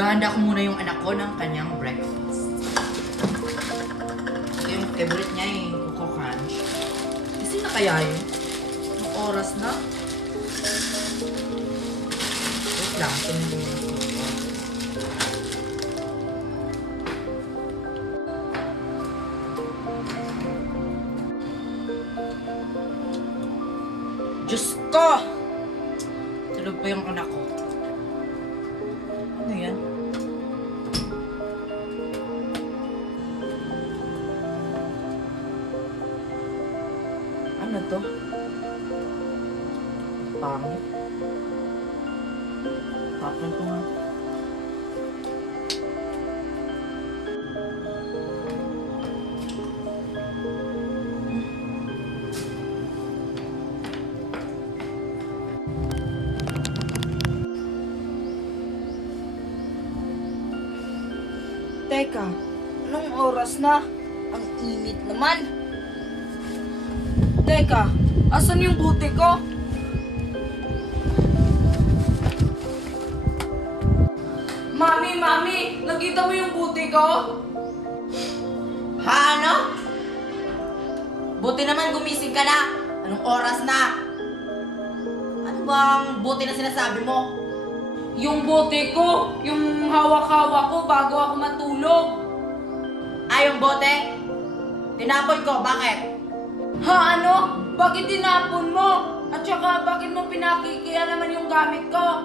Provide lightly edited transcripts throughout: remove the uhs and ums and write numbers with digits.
Maghahanda ko muna yung anak ko ng kanyang breakfast. Ito yung favorite niya eh, Coco Crunch. Kasi na kaya yun? Ang oras na? Wait lang, tumulong ko. Diyos ko! Tulog pa yung anak ko. Ano yan? Ano to? Pangit. Tapon ko nga. Teka, anong oras na? Ang init naman. Teka, asan yung buti ko? Mami, nakita mo yung buti ko? Ha, ano? Buti naman gumising ka na. Anong oras na? Ano bang buti na sinasabi mo? Yung bote ko, yung hawak-hawak ko bago ako matulog. Ay, yung bote? Tinapon ko, bakit? Ha, ano? Bakit tinapon mo? At saka, bakit mo pinakikiya naman yung gamit ko?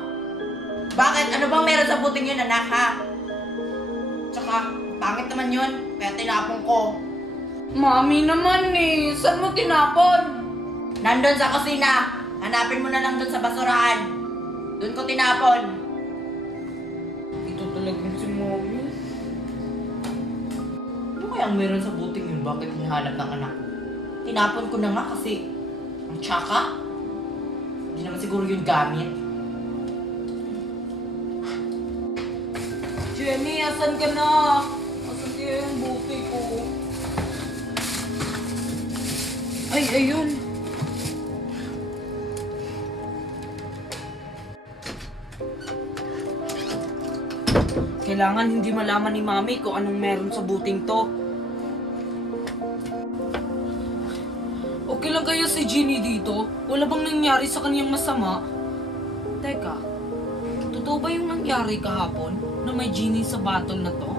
Bakit? Ano bang meron sa buting yun, anak, ha? Tsaka, pangit naman yun, kaya tinapon ko. Mami naman eh, saan mo tinapon? Nandun sa kusina. Hanapin mo na lang dun sa basurahan. Dun ko tinapon. Ito talagang si Mami. Ano kayang meron sa buting yun? Bakit hinahanap ng anak ko? Tinapon ko na nga kasi ang tsaka. Hindi naman siguro yun gamit. Jenny, asan ka na? Asan kaya yung buti ko? Ay, ayun. Kailangan hindi malaman ni Mami kung anong meron sa buting to. Okay lang kayo si Ginny dito? Wala bang nangyari sa kanyang masama? Teka, totoo ba yung nangyari kahapon na may Ginny sa battle na to?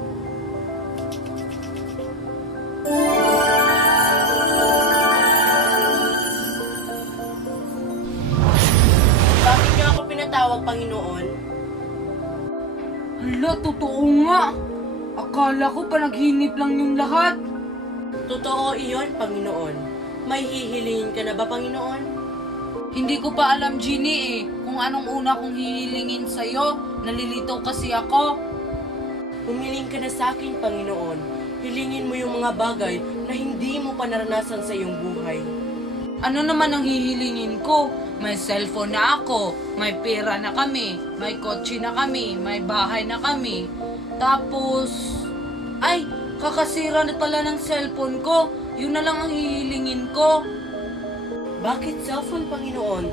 Bakit niyo ako pinatawag, Panginoon? Hala, totoo nga! Akala ko panaginip lang yung lahat. Totoo iyon, Panginoon. May hihilingin ka na ba, Panginoon? Hindi ko pa alam, Ginny kung anong una kong hihilingin sa'yo. Nalilito kasi ako. Humiling ka na sa akin, Panginoon. Hilingin mo yung mga bagay na hindi mo pa naranasan sa iyong buhay. Ano naman ang hihilingin ko? May cellphone na ako, may pera na kami, may kotse na kami, may bahay na kami. Tapos, ay, kakasira na pala ng cellphone ko. Yun na lang ang hihilingin ko. Bakit cellphone, Panginoon?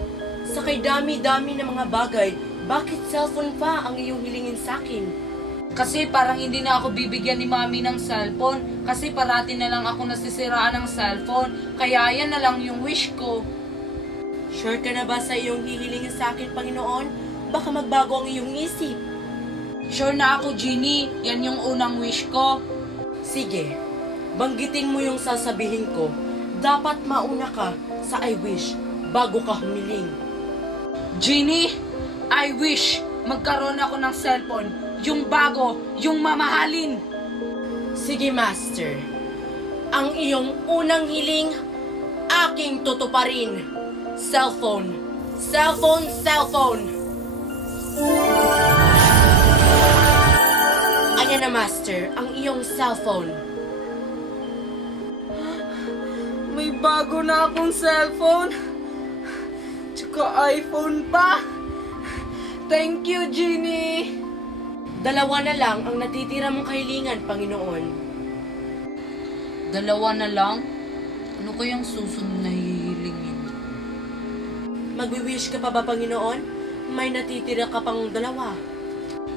Sa kay dami-dami ng mga bagay, bakit cellphone pa ang iyong hilingin sa akin? Kasi parang hindi na ako bibigyan ni Mami ng cellphone. Kasi parati na lang ako nasisiraan ng cellphone. Kaya yan na lang yung wish ko. Sure ka na ba sa iyong hihilingin sa akin, Panginoon? Baka magbago ang iyong isip. Sure na ako, Ginny. Yan yung unang wish ko. Sige, banggitin mo yung sasabihin ko. Dapat mauna ka sa I wish bago ka humiling. Ginny, I wish magkaroon ako ng cellphone. Yung bago, yung mamahalin. Sige, Master. Ang iyong unang hiling, aking tutuparin. Cellphone. Cellphone, cellphone. Ayan na, Master, ang iyong cellphone. May bago na akong cellphone. Tsaka iPhone pa. Thank you, Ginny. Dalawa na lang ang natitira mong kahilingan, Panginoon. Dalawa na lang? Ano kayang susunod na hihilingin? Magwi-wish ka pa ba, Panginoon? May natitira ka pang dalawa.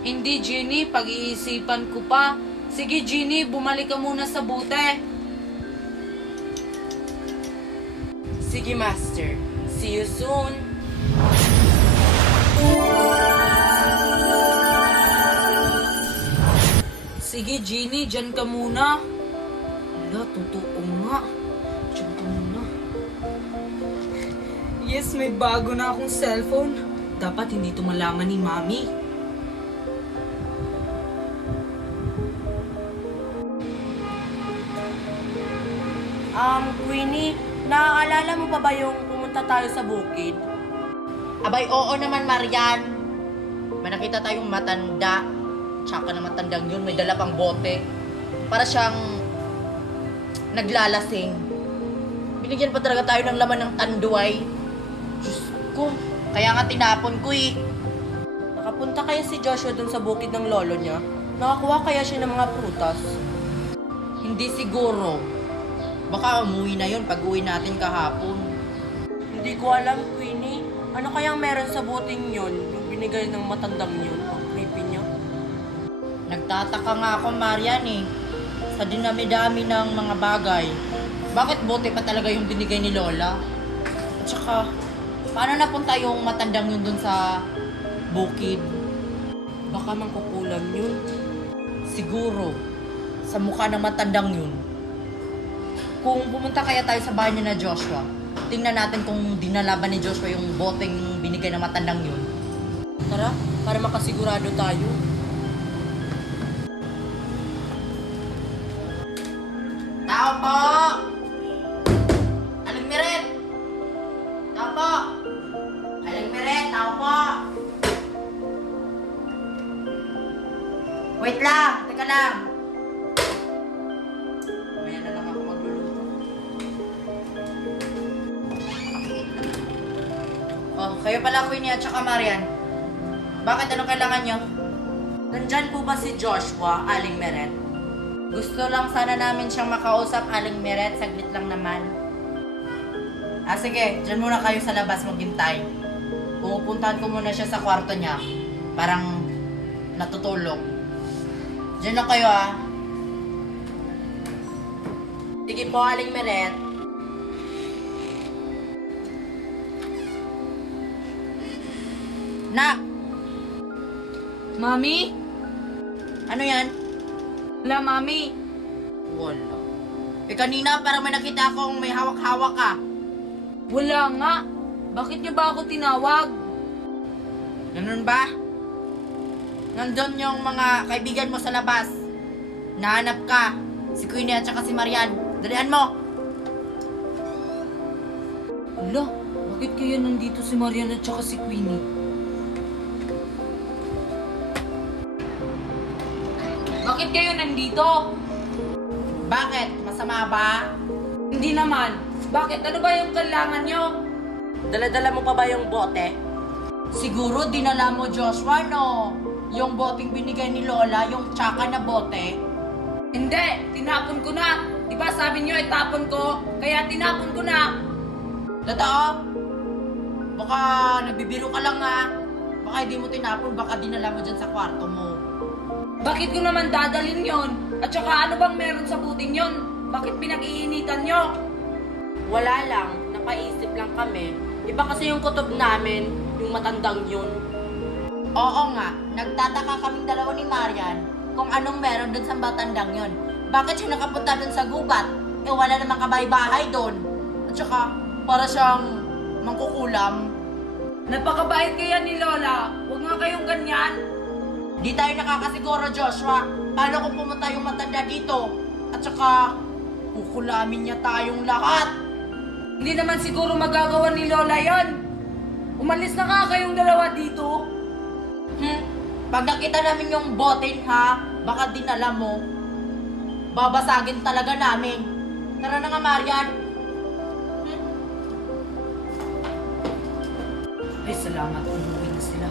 Hindi, Ginny. Pag-iisipan ko pa. Sige, Ginny. Bumalik ka muna sa bote. Sige, Master. See you soon. Sige, Ginny. Diyan ka muna. Wala, totoo nga. Diyan ka muna. Yes, may bago na akong cellphone. Dapat hindi ito malaman ni Mami. Queenie, naaalala mo pa ba yung pumunta tayo sa bukid? Abay, oo naman, Marian. May nakita tayong matanda. Tsaka na matandang yun, may dala pang bote. Para siyang naglalasing. Binigyan pa talaga tayo ng laman ng tanduay. Diyos ko, kaya nga tinapon ko eh. Nakapunta kaya si Joshua dun sa bukid ng lolo niya? Nakakuha kaya siya ng mga prutas? Hindi siguro. Baka umuwi na yun pag uwi natin kahapon. Hindi ko alam, Queenie. Ano kayang meron sa buting yun, yung binigay ng matandang yun? Ang creepy niya. Nagtataka nga ako, Marian eh. Sa dinami-dami ng mga bagay. Bakit bote pa talaga yung binigay ni Lola? At saka, paano napunta yung matandang yun dun sa bukid? Baka mangkukulam yun. Siguro, sa mukha ng matandang yun. Kung pumunta kaya tayo sa bahay niya na Joshua, tingnan natin kung dinala ba ni Joshua yung boteng binigay ng matandang yun. Tara, para makasigurado tayo. Tao po! Aling Meret! Tao po! Aling Meret, tao po! Wait lang! Teka lang! Mamaya na lang ako magluluto. Oh, kayo pala, Queenie at saka Marian. Bakit? Anong kailangan nyo? Nandyan po ba si Joshua, Aling Meret? Gusto lang sana namin siyang makausap, Aling Meret. Saglit lang naman. Sige. Diyan muna kayo sa labas maghintay. Pupuntahan ko muna siya sa kwarto niya. Parang natutulog. Diyan lang kayo, ah. Sige po, Aling Meret. Nak! Mami? Ano yan? Wala, Mami. Wala. Kanina parang may nakita akong may hawak-hawak ka. Wala nga. Bakit niyo ba ako tinawag? Ganun ba? Nandun yung mga kaibigan mo sa labas. Nahanap ka. Si Queenie at saka si Marian. Dalian mo! Wala, bakit kaya nandito si Marian at saka si Queenie? Bakit kayo nandito? Bakit? Masama ba? Hindi naman. Bakit? Ano ba yung kailangan nyo? Dala-dala mo pa ba yung bote? Siguro dinala mo, Joshua, no? Yung boteng binigay ni Lola, yung tsaka na bote. Hindi, tinapon ko na. Diba sabi nyo itapon ko, kaya tinapon ko na. Totoo? Baka nabibiro ka lang, ha? Baka hindi mo tinapon, baka dinala mo dyan sa kwarto mo. Bakit ko naman dadalhin yon? At saka ano bang meron sa buting yon? Bakit pinag-iinitan nyo? Wala lang, napaisip lang kami. Iba kasi yung kutob namin, yung matandang yun. Oo nga, nagtataka kaming dalawa ni Marian kung anong meron dun sa matandang yon. Bakit siya nakapunta dun sa gubat? Wala namang kabay-bahay dun. At saka, para siyang mangkukulam. Napakabait kaya ni Lola. Huwag nga kayong ganyan. Di tayo nakakasiguro, Joshua. Paano kung pumunta yung matanda dito? At saka, kukulamin niya tayong lahat. Hindi naman siguro magagawa ni Lola yon. Umalis na nga kayong dalawa dito. Pag nakita namin yung botin, ha? Baka dinala mo. Babasagin talaga namin. Tara na nga, Marian. Ay, salamat. Umuwi na sila.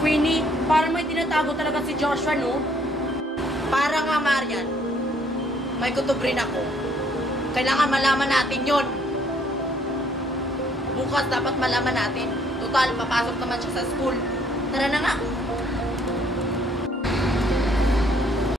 Queenie, parang may tinatago talaga si Joshua, no? Para nga, Marian. May kutob rin ako. Kailangan malaman natin yon. Bukas dapat malaman natin. Total, papasok naman siya sa school. Tara na nga.